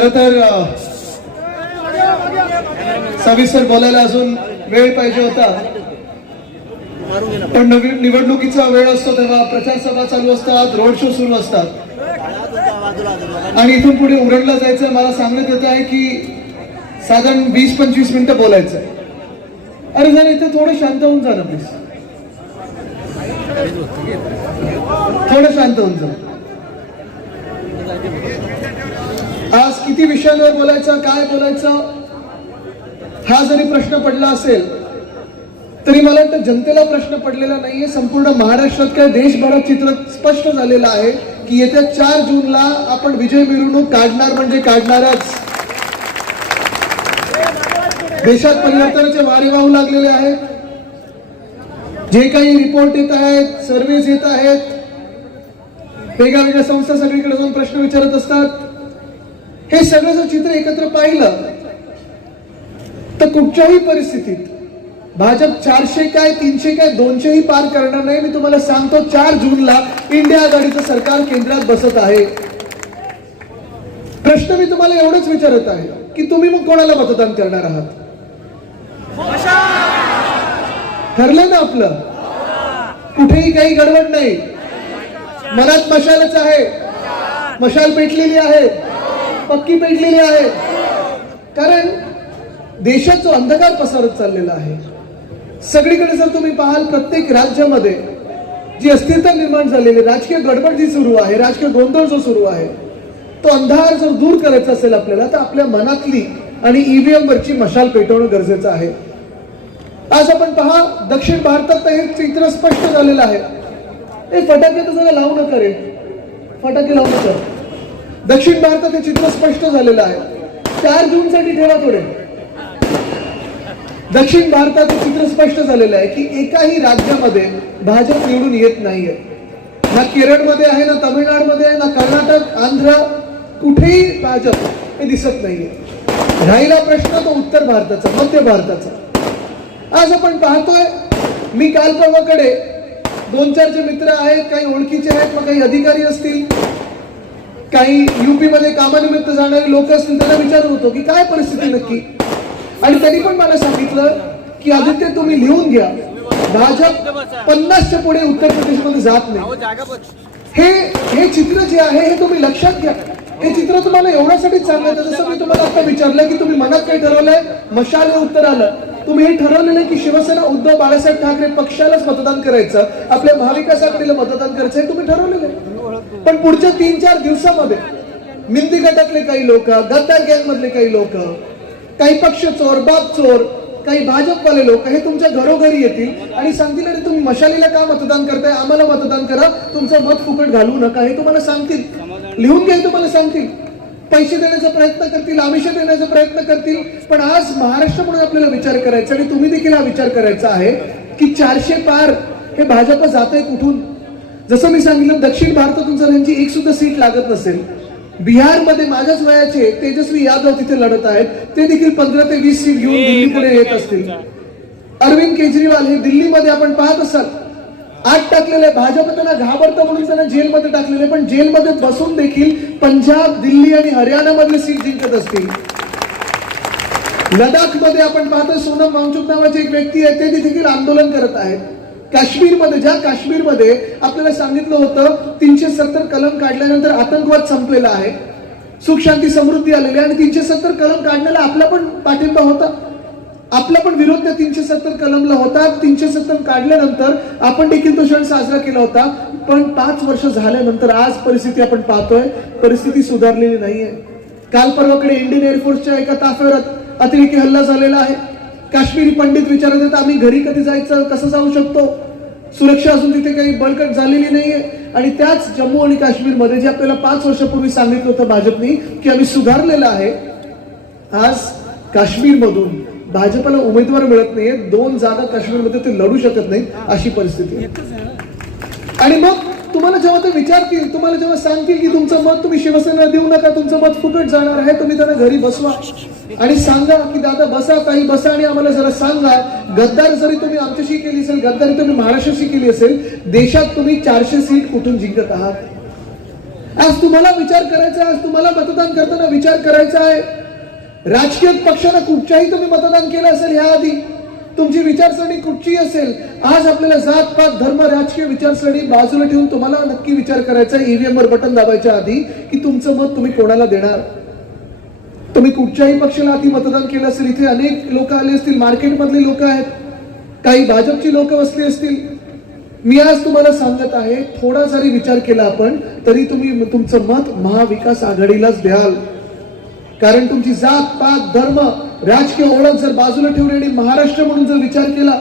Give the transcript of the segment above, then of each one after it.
खर तर सविस्तर बोलायला अजून वेळ पाहिजे होता. पण नवीन निवडणुकीचा वेळ असतो तेव्हा प्रचार सभा चालू असतात रोड शो सुरू असतात. आणि इथून पुढे उरणला जायचं मला सांगण्यात येत आहे की साधारण वीस पंचवीस मिनिटं बोलायचं. अरे जरा इथे थोडं शांत होऊन जा ना प्लीज थोडं शांत होऊन जा आज किती विषयांवर बोलायचं काय बोलायचं? हा जरी प्रश्न पडला असेल तरी मला वाटतं जनतेला प्रश्न पडलेला नाहीये. संपूर्ण महाराष्ट्रात काय देशभरात चित्र स्पष्ट झालेलं आहे की येत्या चार जूनला आपण विजय मिरवणूक काढणार म्हणजे काढणारच. देशात परिवर्तनाचे वारे वाहू लागलेले आहेत. जे काही रिपोर्ट येत आहेत सर्व्हेज येत आहेत वेगळ्या वेगळ्या संस्था सगळीकडे जाऊन प्रश्न विचारत असतात. हे सगळं जर चित्र एकत्र पाहिलं तर कुठच्याही परिस्थितीत भाजप चारशे काय तीनशे काय दोनशेही पार करणार नाही. मी तुम्हाला सांगतो चार जूनला इंडिया आघाडीचं सरकार केंद्रात बसत आहे. प्रश्न मी तुम्हाला एवढंच विचारत आहे की तुम्ही मग कोणाला मतदान करणार आहात? ठरलं ना आपलं? कुठेही काही गडबड नाही. मनात मशालच आहे. मशाल पेटलेली आहे. पक्की पेटलेली आहे. कारण देशात जो अंधकार पसरत चाललेला आहे. सगळीकडे जर तुम्ही पाहाल प्रत्येक राज्यामध्ये जी अस्थिरता निर्माण झालेली राजकीय गडबड जी सुरू आहे राजकीय गोंधळ जो सुरू आहे तो अंधार जर दूर करायचा असेल आपल्याला तर आपल्या मनातली आणि ईव्हीएम वरची मशाल पेटवणं गरजेचं आहे. आज आपण पहा दक्षिण भारतात तर हे चित्र स्पष्ट झालेलं आहे. हे फटाके तर जरा लावू नका रे. फटाके लावू नका. दक्षिण भारतात हे चित्र स्पष्ट झालेलं आहे. चार जून साठी ठेवा थोडे. दक्षिण भारताचं चित्र स्पष्ट झालेलं आहे की एकाही राज्यामध्ये भाजप निवडून येत नाहीये. ना केरळमध्ये आहे ना तमिळनाडमध्ये आहे ना कर्नाटक आंध्र कुठेही भाजप हे दिसत नाहीये. राहिला प्रश्न तो उत्तर भारताचा मध्य भारताचा. आज आपण पाहतोय मी काल परवाकडे दोन चार जे मित्र आहेत काही ओळखीचे आहेत मग काही अधिकारी असतील. काही युपीमध्ये कामानिमित्त जाणारे लोक असतील त्यांना विचारत होतो की काय परिस्थिती नक्की? आणि त्यांनी पण मला सांगितलं की आदित्य तुम्ही लिहून घ्या. भाजप पन्नासच्या पुढे उत्तर प्रदेशमध्ये जात नाही. हे हे चित्र जे आहे हे तुम्ही लक्षात घ्या. हे चित्र तुम्हाला एवढ्यासाठीच सांगायचं जसं मी तुम्हाला आता विचारलं की तुम्ही मनात काय ठरवलंय? मशाल हे उत्तर आलं. तुम्ही हे ठरवलं नाही की शिवसेना उद्धव बाळासाहेब ठाकरे पक्षालाच मतदान करायचं आपल्या महाविकास आघाडीला मतदान करायचं हे तुम्ही ठरवलेलं आहे. पण पुढच्या तीन चार दिवसामध्ये मिंदी गटातले काही लोक गद्दार गँग मधले काही लोक काही पक्ष चोर बाप चोर काही भाजपवाले लोक हे तुमच्या घरोघरी येतील आणि सांगतील अरे तुम्ही मशालीला का मतदान करताय? आम्हाला मतदान करा. तुमचं मत फुकट घालू नका. हे तुम्हाला सांगतील. लिहून घ्या तुम्हाला सांगतील. पैसे देण्याचा प्रयत्न करतील आमिष देण्याचा प्रयत्न करतील. पण आज महाराष्ट्र म्हणून आपल्याला विचार करायचा आणि तुम्ही देखील हा विचार करायचा आहे की चारशे पार हे भाजप जात आहे कुठून? जसं मी सांगितलं दक्षिण भारतातून जर यांची एक सुद्धा सीट लागत नसेल बिहारमध्ये माझ्याच वयाचे तेजस्वी यादव तिथे लढत आहेत. ते देखील पंधरा ते वीस सीट घेऊन दिल्लीकडे येत असतील. अरविंद केजरीवाल हे दिल्लीमध्ये आपण पाहत असाल. आत टाकलेले भाजप त्यांना घाबरतं म्हणून त्यांना जेलमध्ये टाकलेले पण जेलमध्ये बसून देखील पंजाब दिल्ली आणि हरियाणा मधले सीट जिंकत असतील. लडाखमध्ये आपण पाहतो सोनम वांगचुक नावाची एक व्यक्ती आहे ते देखील आंदोलन करत आहेत. काश्मीरमध्ये ज्या काश्मीरमध्ये आपल्याला सांगितलं होतं तीनशे सत्तर कलम काढल्यानंतर आतंकवाद संपलेला आहे. सुख शांती समृद्धी आलेली आहे आणि तीनशे सत्तर कलम काढण्याला आपला पण पाठिंबा होता. आपला पण विरोध त्या तीनशे सत्तर कलमला होता. तीनशे सत्तर काढल्यानंतर आपण देखील तो क्षण साजरा केला होता. पण पाच वर्ष झाल्यानंतर आज परिस्थिती आपण पाहतोय. परिस्थिती सुधारलेली नाहीये. काल परवाकडे इंडियन एअरफोर्सच्या एका ताफ्यावर अतिरेकी हल्ला झालेला आहे. काश्मीरी पंडित विचारत आहेत आम्ही घरी कधी जायचं? कसं जाऊ शकतो? सुरक्षा अजून तिथे काही बळकट झालेली नाहीये. आणि त्याच जम्मू आणि काश्मीरमध्ये जे आपल्याला पाच वर्षापूर्वी सांगितलं होतं भाजपनी की आम्ही सुधारलेलं आहे आज काश्मीरमधून भाजपला उमेदवार मिळत नाहीये. दोन जागा काश्मीरमध्ये ते लढू शकत नाहीत अशी परिस्थिती आहे. आणि मग तुम्हाला जेव्हा ते विचारतील तुम्हाला जेव्हा सांगतील की तुमचं मत तुम्ही शिवसेना देऊ नका तुमचं मत फुकट जाणार आहे तुम्ही त्यांना घरी बसवा. आणि सांगा की दादा बसा काही बसा आणि आम्हाला जरा सांगा. गद्दार जरी तुम्ही आमच्याशी केली असेल गद्दारी तुम्ही महाराष्ट्राशी केली असेल देशात तुम्ही चारशे सीट कुठून जिंकत आहात? आज तुम्हाला विचार करायचा आहे आज तुम्हाला मतदान करताना विचार करायचा आहे. राजकीय पक्षाला कुठच्याही तुम्ही मतदान केलं असेल ह्या आधी तुमची विचारसरणी कुठची असेल आज आपल्याला जात पात धर्म राजकीय विचारसरणी बाजूला ठेवून तुम्हाला नक्की विचार करायचा ईव्हीएम वर बटन दाबायच्या आधी की तुमचं मत तुम्ही कोणाला देणार? तुम्ही कुठच्याही पक्षाला आधी मतदान केलं असेल इथे अनेक लोक आले असतील मार्केटमधले लोक आहेत काही भाजपची लोक बसली असतील. मी आज तुम्हाला सांगत आहे थोडा जरी विचार केला आपण तरी तुम्ही तुमचं मत महाविकास आघाडीलाच द्याल. कारण तुमची जात पात धर्म राजकीय ओळख जर बाजूला ठेवली आणि महाराष्ट्र म्हणून जर विचार केला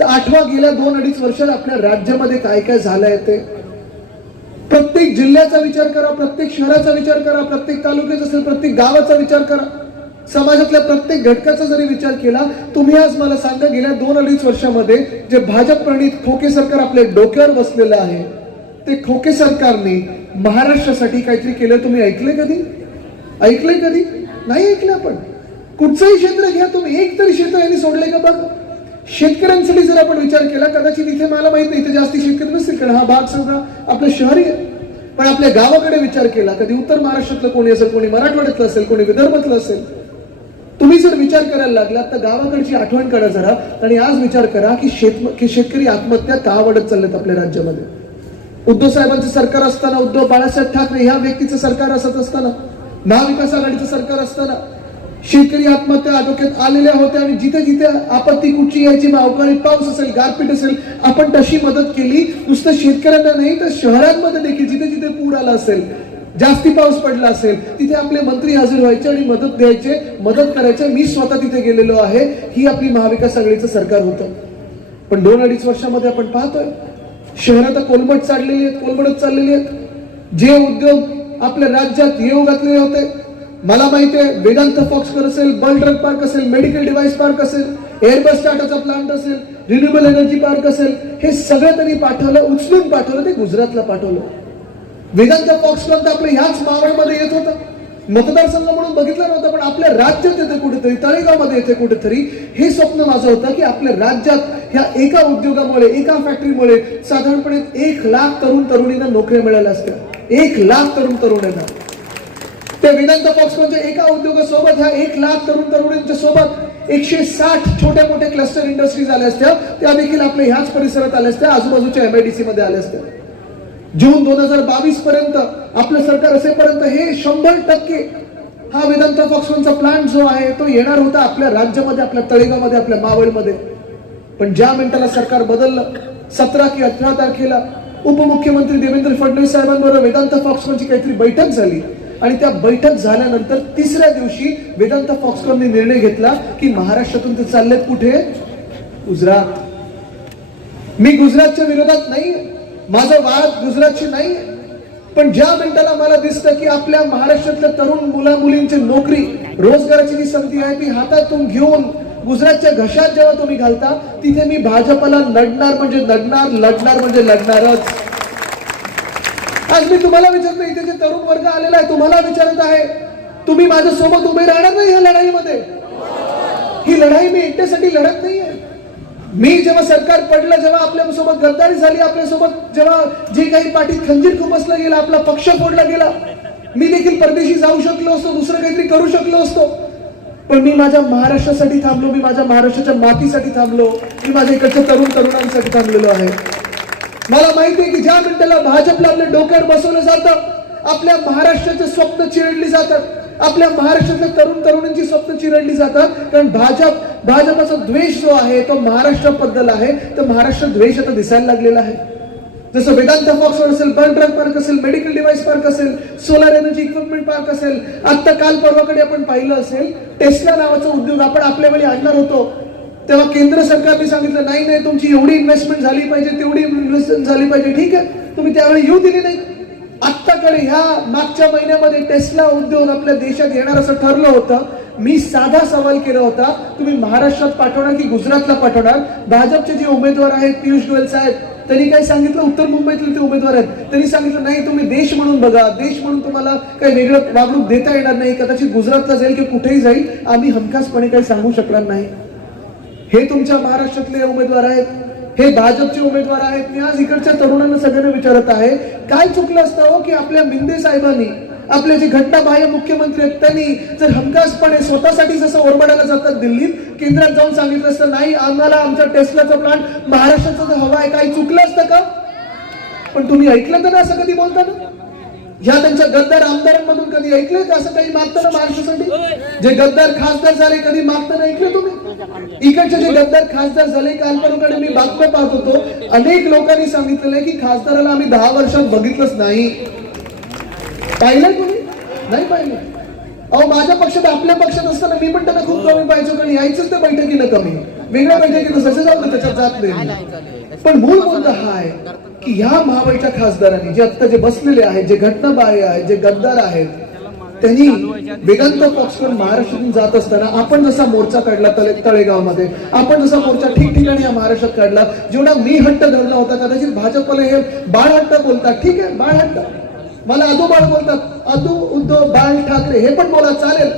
तर आठवा गेल्या दोन अडीच वर्षात आपल्या राज्यामध्ये काय काय झालंय ते? प्रत्येक जिल्ह्याचा विचार करा प्रत्येक शहराचा विचार करा प्रत्येक तालुक्याचा असेल प्रत्येक गावाचा विचार करा. समाजातल्या प्रत्येक घटकाचा जरी विचार केला तुम्ही आज मला सांगा गेल्या दोन अडीच वर्षामध्ये जे भाजप प्रणित खोके सरकार आपल्या डोक्यावर बसलेलं आहे ते खोके सरकारने महाराष्ट्रासाठी काहीतरी केलं तुम्ही ऐकले कधी? ऐकलंय कधी? नाही ऐकलं आपण. कुठचंही क्षेत्र घ्या तुम्ही. एक तरी क्षेत्र यांनी सोडलंय का बघ? शेतकऱ्यांसाठी जर आपण विचार केला कदाचित इथे मला माहीत नाही इथे जास्ती शेतकरी नसतील कारण हा भाग सगळा आपलं शहरी आहे. पण आपल्या गावाकडे विचार केला कधी उत्तर महाराष्ट्रातलं कोणी असेल कोणी मराठवाड्यातलं असेल कोणी विदर्भातलं असेल तुम्ही जर विचार करायला लागलात तर गावाकडची आठवण करा जरा आणि आज विचार करा की शेत की शेतकरी आत्महत्या का वाढत चालल्यात आपल्या राज्यामध्ये? उद्धव साहेबांचं सरकार असताना उद्धव बाळासाहेब ठाकरे ह्या व्यक्तीचं सरकार असत असताना. महाविकास आघाडीचं सरकार असताना शेतकरी आत्महत्या आटोक्यात आलेल्या होत्या आणि जिथे जिथे आपत्ती कुठची यायची मग अवकाळी पाऊस असेल गारपीट असेल आपण तशी मदत केली. नुसतं शेतकऱ्यांना नाही तर शहरांमध्ये देखील जिथे जिथे पूर आला असेल जास्ती पाऊस पडला असेल तिथे आपले मंत्री हजर व्हायचे आणि मदत द्यायचे. मदत करायचे. मी स्वतः तिथे गेलेलो आहे. ही आपली महाविकास आघाडीचं सरकार होतं. पण दोन अडीच वर्षामध्ये आपण पाहतोय. शहरात कोलमट चाललेली आहेत कोलमडत चाललेली आहेत. जे उद्योग आपल्या राज्यात येऊ घातलेले होते. मला माहिती आहे वेदांत फॉक्सकर असेल बल ड्रग पार्क असेल मेडिकल डिव्हाइस पार्क असेल एअरबस टाटाचा प्लांट असेल रिन्युएबल एनर्जी पार्क असेल हे सगळं त्यांनी पाठवलं उचलून पाठवलं ते गुजरातला पाठवलं. वेदांत फॉक्सकॉन तर आपलं ह्याच मावळमध्ये येत होतं. मतदारसंघ म्हणून बघितलं नव्हतं पण आपल्या राज्यात येते कुठेतरी तळेगावमध्ये येते कुठेतरी. हे स्वप्न माझं होतं की आपल्या राज्यात ह्या एका उद्योगामुळे एका फॅक्टरीमुळे साधारणपणे एक लाख तरुण तरुणींना नोकऱ्या मिळाल्या असत्या. एक लाख तरुण तरुणींना. त्या वेदांत फॉक्सकॉनच्या म्हणजे एका उद्योगासोबत ह्या एक लाख तरुण तरुणींच्या सोबत एकशे साठ छोट्या मोठ्या क्लस्टर इंडस्ट्रीज आल्या असत्या. त्या देखील आपल्या ह्याच परिसरात आल्या असत्या. आजूबाजूच्या एमआयडीसी मध्ये आल्या असत्या. जून दोन हजार बावीस पर्यंत आपलं सरकार असेपर्यंत हे शंभर टक्के हा वेदांत फॉक्सकॉनचा प्लांट जो आहे तो येणार होता आपल्या राज्यामध्ये आपल्या तळेगावमध्ये आपल्या मावळमध्ये. पण ज्या मिनिटाला सरकार बदललं सतरा कि अठरा तारखेला उपमुख्यमंत्री देवेंद्र फडणवीस साहेबांबरोबर वेदांत फॉक्सकॉनची काहीतरी बैठक झाली. आणि त्या बैठक झाल्यानंतर तिसऱ्या दिवशी वेदांत फॉक्सकॉनने निर्णय घेतला की महाराष्ट्रातून ते चाललेत कुठे? गुजरात. मी गुजरातच्या विरोधात नाही. माझा वाद गुजरातशी नाही. पण ज्या मिनिटाला मला दिसतं की आपल्या महाराष्ट्रातल्या तरुण मुला मुलींची नोकरी रोजगाराची जी संधी आहे ती हातातून घेऊन गुजरातच्या घशात जेव्हा तुम्ही घालता तिथे मी भाजपला लढणार म्हणजे लढणार लढणार म्हणजे लढणारच. आज मी तुम्हाला विचारतो इथे जे तरुण वर्ग आलेला आहे तुम्हाला विचारत आहे तुम्ही माझ्या सोबत उभे राहणार नाही या लढाईमध्ये? ही लढाई मी एकट्यासाठी लढत नाहीये. मी जेव्हा सरकार पडलं जेव्हा आपल्यासोबत गद्दारी झाली आपल्यासोबत जेव्हा जे काही पाठीत खंजीर खुपसला गेला आपला पक्ष फोडला गेला मी देखील परदेशी जाऊ शकलो असतो दुसरं काहीतरी करू शकलो असतो. पण मी माझ्या महाराष्ट्रासाठी थांबलो मी माझ्या महाराष्ट्राच्या मातीसाठी थांबलो मी माझ्या इकडच्या तरुण तरुणांसाठी थांबलेलो आहे. मला माहिती आहे की ज्या मिनिटाला भाजपला आपल्या डोक्यावर बसवलं जातं आपल्या महाराष्ट्राचे स्वप्न चिरडली जातात. आपल्या महाराष्ट्रातल्या तरुण तरुणींची स्वप्न चिरडली जातात. कारण भाजप भाजपाचा द्वेष जो आहे तो महाराष्ट्राबद्दल आहे. तर महाराष्ट्र द्वेष आता दिसायला लागलेला आहे. जसं वेदांत फॉक्स असेल बर्न ड्रग पार्क असेल मेडिकल डिव्हाइस पार्क असेल सोलर एनर्जी इक्विपमेंट पार्क असेल आता काल परवाकडे आपण पाहिलं असेल टेस्ला नावाचा उद्योग आपण आपल्या वेळी आणणार होतो. तेव्हा केंद्र सरकारने सांगितलं नाही नाही तुमची एवढी इन्व्हेस्टमेंट झाली पाहिजे तेवढी इन्व्हेस्टमेंट झाली पाहिजे ठीक आहे. तुम्ही त्यावेळी येऊ दिली नाही. आत्ताकडे ह्या मागच्या महिन्यामध्ये टेस्ला उद्योग आपल्या देशात येणार असं ठरलं होतं. मी साधा सवाल केला होता. तुम्ही महाराष्ट्रात पाठवणार की गुजरातला पाठवणार? भाजपचे जे उमेदवार आहेत पियुष गोयल साहेब त्यांनी काय सांगितलं? उत्तर मुंबईतले ते उमेदवार आहेत. त्यांनी सांगितलं नाही तुम्ही देश म्हणून बघा. देश म्हणून तुम्हाला काही वेगळं वागणूक देता येणार नाही. कदाचित गुजरातला जाईल की कुठेही जाईल. आम्ही हमखासपणे काही सांगू शकणार नाही. हे तुमच्या महाराष्ट्रातले उमेदवार आहेत. हे भाजपचे उमेदवार आहेत. मी आज इकडच्या तरुणांना सगळ्यांना विचारत आहे. काय चुकलं असतं हो की आपल्या मिंदे साहेबांनी आपले जे घटनाबाह्य मुख्यमंत्री आहेत त्यांनी जर हमखासपणे स्वतःसाठी जसं ओरबडायला जातात दिल्लीत केंद्रात जाऊन सांगितलं असतं नाही आम्हाला आमच्या टेस्लाचा प्लांट महाराष्ट्राचं हवा आहे काही चुकलं असतं का? पण तुम्ही ऐकलं तर असं कधी बोलताना? ह्या त्यांच्या गद्दार आमदारांमधून कधी ऐकलंय का असं काही मागताना महाराष्ट्रासाठी? जे गद्दार खासदार झाले कधी मागताना ऐकलं तुम्ही? इकडचे जे गद्दार खासदार झाले कालपर्यंत मी बातम्या पाहत होतो अनेक लोकांनी सांगितलेलं आहे की खासदाराला आम्ही दहा वर्षात बघितलंच नाही. पाहिलं कोणी? नाही पाहिलं. अहो माझ्या पक्षात आपल्या पक्षात असताना मी पण त्यांना खूप कमी पाहिजे कारण यायचंच त्या बैठकीनं कमी. वेगळ्या बैठकीनं ससे जाऊ दे, त्याच्यात जात नाही. पण मूळ मुद्दा हा आहे की ह्या महाबाईच्या खासदारांनी जे आता जे बसलेले आहेत जे घटनाबाह्य आहेत जे गद्दार आहेत त्यांनी वेदांत पक्षकडून महाराष्ट्रातून जात असताना आपण जसा मोर्चा काढला तळे तळेगावमध्ये आपण जसा मोर्चा ठिकठिकाणी या महाराष्ट्रात काढला जेवढा मी हट्ट धरला होता कदाचित भाजपला हे बाळ हट्ट बोलतात. ठीक आहे बाळ हट्ट. मला अदू बाळ बोलतात. आदू उद्धव बाळ ठाकरे हे पण बोला चालेल.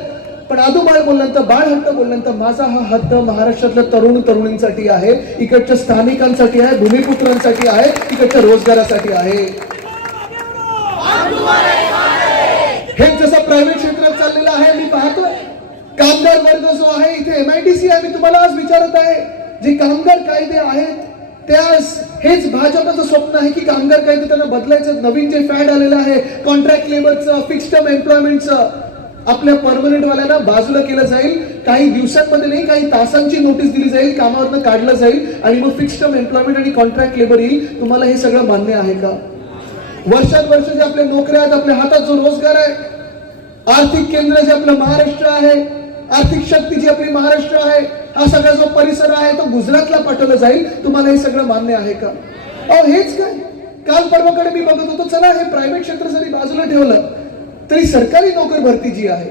पण आदू बाळ बोलल्यानंतर बाळ हट्ट बोलल्यानंतर माझा हा हद्द महाराष्ट्रातल्या तरुण तरुणींसाठी आहे इकडच्या स्थानिकांसाठी आहे भूमिपुत्रांसाठी आहे इकडच्या रोजगारासाठी आहे. हे जसं प्रायव्हेट क्षेत्रात चाललेलं आहे मी पाहतोय. कामगार वर्ग जो आहे इथे एमआयडीसी आहे मी तुम्हाला आज विचारत आहे. जे कामगार कायदे आहेत त्या हेच भाजपचं स्वप्न आहे की कामगार कायदे त्यांना बदलायचं नवीन जे फॅड आलेलं आहे कॉन्ट्रॅक्ट लेबरचं फिक्स्ड टर्म एम्प्लॉयमेंटचं आपल्या परमनंट वाल्याला बाजूला केलं जाईल. काही दिवसांमध्ये नाही काही तासांची नोटीस दिली जाईल कामावरनं काढलं जाईल आणि मग फिक्स टर्म एम्प्लॉयमेंट आणि कॉन्ट्रॅक्ट लेबर येईल. तुम्हाला हे सगळं मान्य आहे का? वर्षात वर्ष जे आपल्या नोकऱ्या आहेत आपल्या हातात जो रोजगार आहे आर्थिक केंद्र जे आपलं महाराष्ट्र आहे आर्थिक शक्ती जी आपली महाराष्ट्र आहे हा सगळा जो परिसर आहे तो गुजरातला पाठवलं जाईल. तुम्हाला हे सगळं मान्य आहे का? अहो हेच काय? काल परवाकडे मी बघत होतो चला हे प्रायव्हेट क्षेत्र जरी बाजूला ठेवलं तरी सरकारी नोकर भरती जी आहे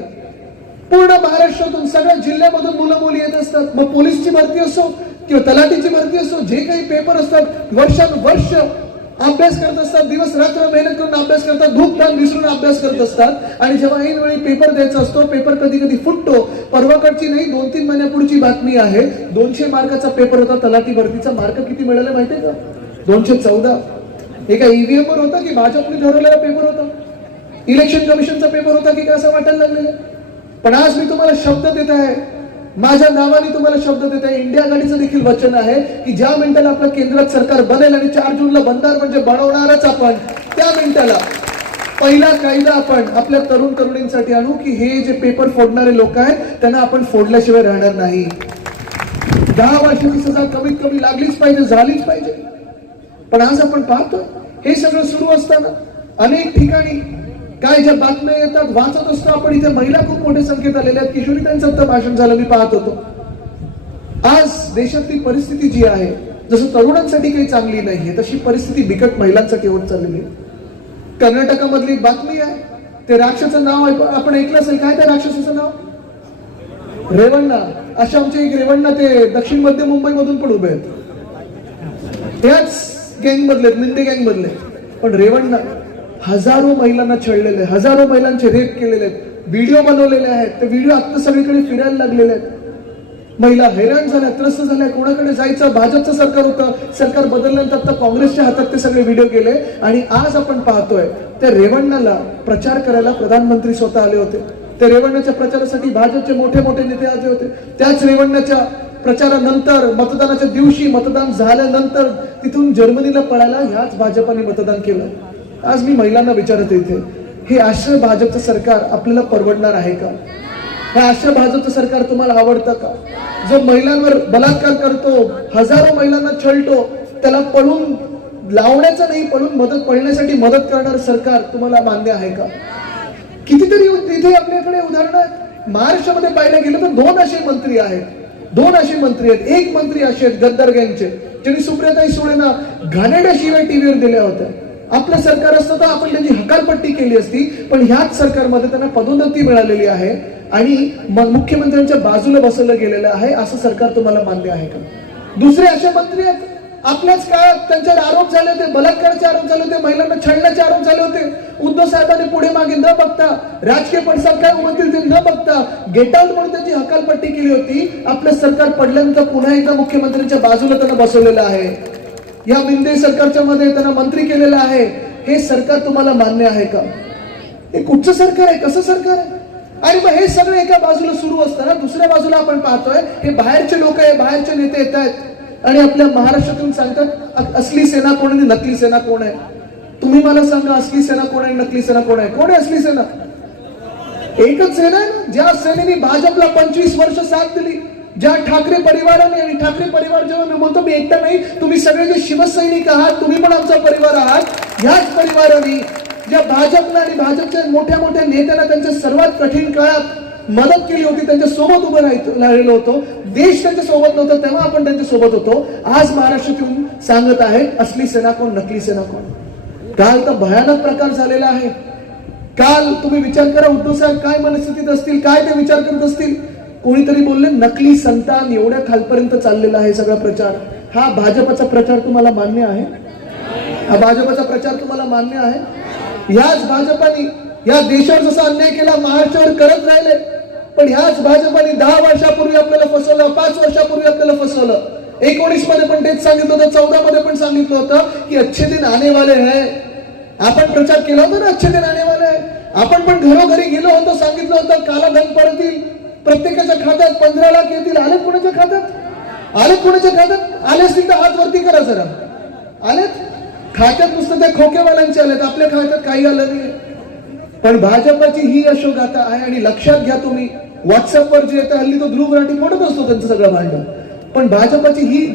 पूर्ण महाराष्ट्रातून सगळ्या जिल्ह्यामधून मुलं मुली येत असतात. मग पोलीसची भरती असो किंवा तलाठीची भरती असो जे काही पेपर असतात वर्षानुवर्ष अभ्यास करत असतात दिवस रात्र मेहनत करून अभ्यास करतात धूप दान विसरून अभ्यास करत असतात. आणि जेव्हा ऐन वेळी पेपर द्यायचा असतो पेपर कधी कधी फुटतो. परवाकडची नाही दोन तीन महिन्यापुढची बातमी आहे. दोनशे मार्काचा पेपर होता तलाठी भरतीचा. मार्क किती मिळाला माहितीये का? दोनशे चौदा. हे काय ईव्हीएम वर होता की भाजपने ठरवलेला पेपर होता? इलेक्शन कमिशनचा पेपर होता की काय असं वाटायला लागलेलं? पण आज मी तुम्हाला शब्द देत आहे. माझ्या नावाने तुम्हाला शब्द देत. आहे इंडिया आघाडीचं देखील वचन आहे की ज्या मिनिटाला आपलं केंद्रात सरकार बनेल आणि चार जूनला बनणार म्हणजे बनवणारच आपण त्या मिनिटाला पहिला कायदा आपण आपल्या तरुण तरुणींसाठी आणू की हे जे पेपर फोडणारे लोक आहेत त्यांना आपण फोडल्याशिवाय राहणार नाही. दहा वर्षाची सजा कमीत कमी लागलीच पाहिजे झालीच पाहिजे. पण आज आपण पाहतो हे सगळं सुरू असताना अनेक ठिकाणी काय ज्या बातम्या येतात वाचत असतो आपण. इथे महिला खूप मोठ्या संख्येत आलेल्या आहेत. किशोरी त्यांचं भाषण झालं मी पाहत होतो. आज देशातली परिस्थिती जी आहे जसं तरुणांसाठी काही चांगली नाहीये तशी परिस्थिती बिकट महिलांसाठी होत चाललेली आहे. कर्नाटकामधली एक बातमी आहे ते राक्षसाचं नाव आपण ऐकलं असेल काय त्या राक्षसाचं नाव? रेवण्णा. अशा आमचे एक रेवण्णा ते दक्षिण मध्य मुंबई मधून पण उभे आहेत. त्याच गँग मधले आहेत, मिंदे गँग मधले पण रेवण्णा हजारो महिलांना छळलेले आहे हजारो महिलांचे रेप केलेले आहेत व्हिडिओ बनवलेले आहेत ते व्हिडिओ आत्ता सगळीकडे फिरायला लागलेले आहेत. महिला हैराण झाल्या त्रस्त झाल्या कोणाकडे जायचं? भाजपचं सरकार होतं सरकार बदलल्यानंतर आता काँग्रेसच्या हातात ते सगळे व्हिडिओ गेले. आणि आज आपण पाहतोय त्या रेवण्णाला प्रचार करायला प्रधानमंत्री स्वतः आले होते. त्या रेवण्णाच्या प्रचारासाठी भाजपचे मोठे मोठे नेते आले होते. त्याच रेवण्णाच्या प्रचारानंतर मतदानाच्या दिवशी मतदान झाल्यानंतर तिथून जर्मनीला पळायला ह्याच भाजपाने मतदान केलं. आज मी महिलांना विचारत येते हे आश्रय भाजपचं सरकार आपल्याला परवडणार आहे का? हे आश्रय भाजपचं सरकार तुम्हाला आवडतं का? जो महिलांवर बलात्कार करतो हजारो महिलांना छळतो त्याला पळून लावण्याचं नाही पळून मदत पळण्यासाठी मदत करणार सरकार तुम्हाला मान्य आहे का? कितीतरी इथे आपल्याकडे उदाहरणं महाराष्ट्रामध्ये पाहायला गेलं तर दोन असे मंत्री आहेत. दोन असे मंत्री आहेत. एक मंत्री असे आहेत गद्दार गँगचे ज्यांनी सुप्रियाताई सुळेना घाणेड्या शिवाय टीव्हीवर दिल्या होत्या. आपलं सरकार असतं तर आपण त्यांची हकालपट्टी केली असती पण ह्याच सरकारमध्ये त्यांना पदोन्नती मिळालेली आहे आणि मुख्यमंत्र्यांच्या बाजूला बसवलं गेलेलं आहे असं सरकार तुम्हाला मान्य आहे का? दुसरे असे मंत्री आहेत आपल्याच काळात त्यांच्यावर आरोप झाले होते बलात्काराचे आरोप झाले होते महिलांना छळण्याचे आरोप झाले होते. उद्धव साहेबांनी पुढे मागे न बघता राजकीय पडसाद काय म्हणतील ते न बघता गेट आउट म्हणून त्यांची हकालपट्टी केली होती. आपलं सरकार पडल्यानंतर पुन्हा एकदा मुख्यमंत्र्यांच्या बाजूला त्यांना बसवलेलं आहे. या बिंदे सरकारच्या मध्ये त्यांना मंत्री केलेलं आहे. हे सरकार तुम्हाला मान्य आहे का? हे कुठचं सरकार आहे? कसं सरकार आहे? आणि मग हे सगळं एका बाजूला सुरू असताना दुसऱ्या बाजूला आपण पाहतोय हे बाहेरचे लोक आहे बाहेरचे नेते येत आहेत. आणि आपल्या महाराष्ट्रातून सांगतात असली सेना कोण आणि नकली सेना कोण आहे? तुम्ही मला सांगा असली सेना कोण आहे नकली सेना कोण आहे? कोण आहे असली सेना? एकच सेना आहे ना? ज्या सेनेने भाजपला पंचवीस वर्ष साथ दिली. ज्या ठाकरे परिवाराने आणि ठाकरे परिवार जेव्हा मी म्हणतो मी एकटा नाही. तुम्ही सगळे जे शिवसैनिक आहात तुम्ही पण आमचा परिवार आहात. ह्याच परिवाराने ज्या भाजपनं आणि भाजपच्या मोठ्या मोठ्या नेत्यांना त्यांच्या सर्वात कठीण काळात मदत केली होती त्यांच्यासोबत उभं राहिलो होतो. देश त्यांच्यासोबत नव्हता तेव्हा आपण त्यांच्यासोबत होतो. आज महाराष्ट्रातून सांगत आहे असली सेना कोण नकली सेना कोण? काल तर भयानक प्रकार झालेला आहे. काल तुम्ही विचार करा उद्धव साहेब काय मनस्थितीत असतील काय ते विचार करत असतील? कोणीतरी बोलले नकली संतान एवढ्या खालपर्यंत चाललेला आहे सगळा प्रचार. हा भाजपचा प्रचार तुम्हाला मान्य आहे? हा भाजपचा प्रचार तुम्हाला मान्य आहे? याच भाजपाने या देशावर जसा अन्याय केला महाराष्ट्रावर करत राहिले पण ह्याच भाजपाने दहा वर्षापूर्वी आपल्याला फसवलं पाच वर्षापूर्वी आपल्याला फसवलं. एकोणीसमध्ये पण तेच सांगितलं होतं चौदा मध्ये पण सांगितलं होतं की अच्छे दिन आने वाले है. आपण प्रचार केला होता ना अच्छे दिन आने वाले आपण पण घरोघरी गेलो होतो सांगितलं होतं काला धन परतील. प्रत्येकाच्या खात्यात पंधरा लाख येतील. आले कोणाच्या खात्यात? आले कोणाच्या खात्यात? आले असतील तर हात वरती करा जरा. आलेत? खात्यात नुसतं त्या खोकेवाल्यांचे आलेत. आपल्या खात्यात काही आलं नाही पण भाजपाची ही यशोगाथा आहे आणि लक्षात घ्या तुम्ही. व्हॉट्सअपवर जे येतं हल्ली तो ध्रुव राठी म्हणत असतो त्यांचं सगळं भांडण. पण भाजपाची ही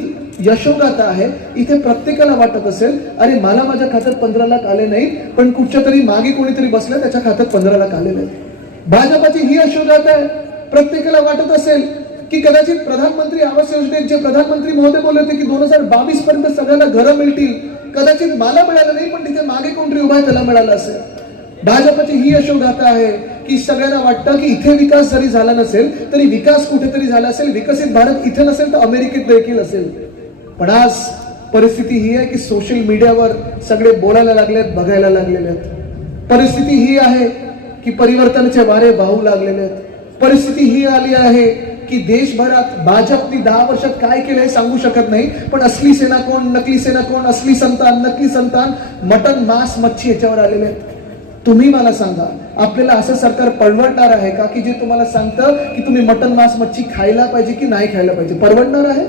यशोगाथा आहे इथे प्रत्येकाला वाटत असेल अरे मला माझ्या खात्यात पंधरा लाख आले नाही पण कुठच्या तरी मागे कोणीतरी बसलं त्याच्या खात्यात पंधरा लाख आलेले आहेत भाजपाची ही यशोगाथा आहे. प्रत्येकाला वाटत असेल की कदाचित प्रधानमंत्री आवास योजनेत जे प्रधानमंत्री महोदय बोलले होते की दोन हजार बावीस पर्यंत सगळ्यांना घरं मिळतील कदाचित मला मिळालं नाही पण तिथे मागे कोणतरी उभा आहे त्याला मिळालं असेल. भाजपची ही यशोगाथा आहे की सगळ्यांना वाटतं की इथे विकास जरी झाला नसेल तरी विकास कुठेतरी झाला असेल विकसित भारत इथे नसेल तर अमेरिकेत देखील असेल. पण आज परिस्थिती ही आहे की सोशल मीडियावर सगळे बोलायला लागलेत बघायला लागलेले आहेत. परिस्थिती ही आहे की परिवर्तनाचे वारे वाहू लागलेले आहेत. परिस्थिती ही आली आहे की देशभरात भाजपने दहा वर्षात काय केलं हे सांगू शकत नाही पण असली सेना कोण नकली सेना कोण असली संतान नकली संतान मटन मांस मच्छी याच्यावर आलेले आहेत. तुम्ही मला सांगा आपल्याला असं सरकार परवडणार आहे का की जे तुम्हाला सांगतं की तुम्ही मटन मांस मच्छी खायला पाहिजे की नाही खायला पाहिजे? परवडणार आहे?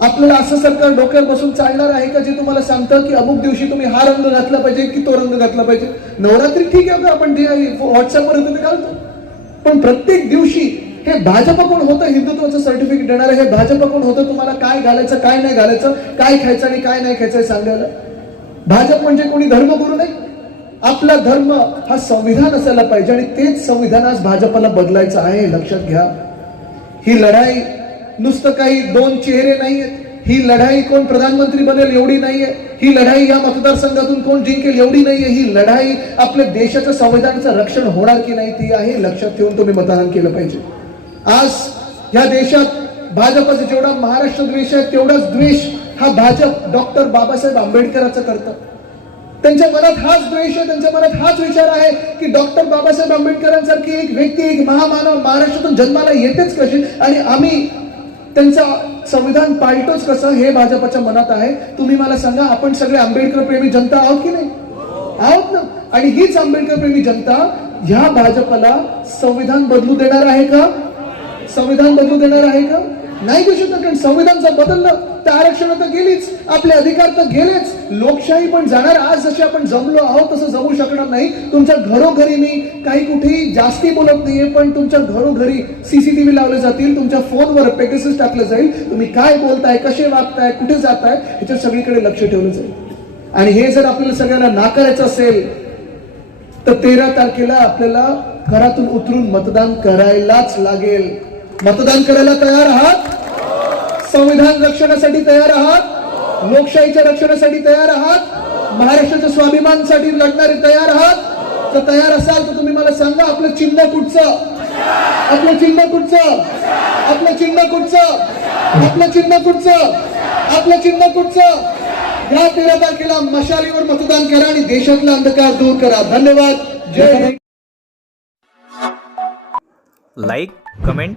आपल्याला असं सरकार डोक्यात बसून चालणार आहे का जे तुम्हाला सांगतं की अमुक दिवशी तुम्ही हा रंग घातला पाहिजे की तो रंग घातला पाहिजे? नवरात्री ठीक आहे का आपण व्हॉट्सअपवर होतं ते घालतो. पण प्रत्येक दिवशी हे भाजपकडून होतं? हिंदुत्वाचं सर्टिफिकेट देणार हे भाजपकडून होतं? तुम्हाला काय घालायचं काय नाही घालायचं काय खायचं आणि काय नाही खायचं हे सांगायला? भाजप म्हणजे कोणी धर्मगुरू नाही. आपला धर्म हा संविधान असायला पाहिजे आणि तेच संविधान आज भाजपला बदलायचं आहे. लक्षात घ्या. ही लढाई नुसतं काही दोन चेहरे नाहीयेत. ही लढाई कोण प्रधानमंत्री बनेल एवढी नाहीये. ही लढाई या मतदारसंघातून कोण जिंकेल एवढी नाहीये. ही लढाई आपल्या देशाच्या संविधानाचं रक्षण होणार की नाही ती आहे हे लक्षात ठेवून तुम्ही मतदान केलं पाहिजे. आज या देशात भाजपचा जेवढा महाराष्ट्र द्वेष आहे तेवढाच द्वेष हा भाजप डॉक्टर बाबासाहेब आंबेडकरांचं करतं. त्यांच्या मनात हाच द्वेष आहे त्यांच्या मनात हाच विचार आहे की डॉक्टर बाबासाहेब आंबेडकरांसारखी एक व्यक्ती एक महामानव महाराष्ट्रातून जन्माला येतेच कशी? आणि आम्ही त्यांचा संविधान पाळतोच कसं हे भाजपच्या मनात आहे? तुम्ही मला सांगा आपण सगळे आंबेडकर प्रेमी जनता आहोत की नाही? आहोत ना? आणि हीच आंबेडकर प्रेमी जनता ह्या भाजपला संविधान बदलू देणार आहे का? संविधान बदलू देणार आहे का? नाही घेऊ शकत कारण संविधान जर बदललं तर आरक्षण तर गेलीच आपले अधिकार तर गेलेच. लोकशाही पण जाणार आज जसे आपण जमलो आहोत तसं जमू शकणार नाही. तुमच्या घरोघरी मी काही कुठेही जास्ती बोलत नाहीये पण तुमच्या घरोघरी सीसीटीव्ही लावले जातील तुमच्या फोनवर पेगसिस टाकलं जाईल. तुम्ही काय बोलताय कसे वागताय कुठे जाताय ह्याच्यावर सगळीकडे लक्ष ठेवलं जाईल. आणि हे जर आपल्याला सगळ्यांना नाकारायचं असेल तर तेरा तारखेला आपल्याला घरातून उतरून मतदान करायलाच लागेल. मतदान करायला तयार आहात? संविधान रक्षणासाठी तयार आहात? लोकशाहीच्या रक्षणासाठी तयार आहात? महाराष्ट्राच्या स्वाभिमानसाठी लढणारे तयार आहात? तर तयार असाल तर तुम्ही मला सांगा आपलं चिन्ह कुठचं? आपलं चिन्ह कुठचं? आपलं चिन्ह कुठचं? आपलं चिन्ह कुठचं? आपलं चिन्ह कुठचं? या तेरा तारखेला मशालीवर मतदान करा आणि देशातला अंधकार दूर करा. धन्यवाद. जय like comment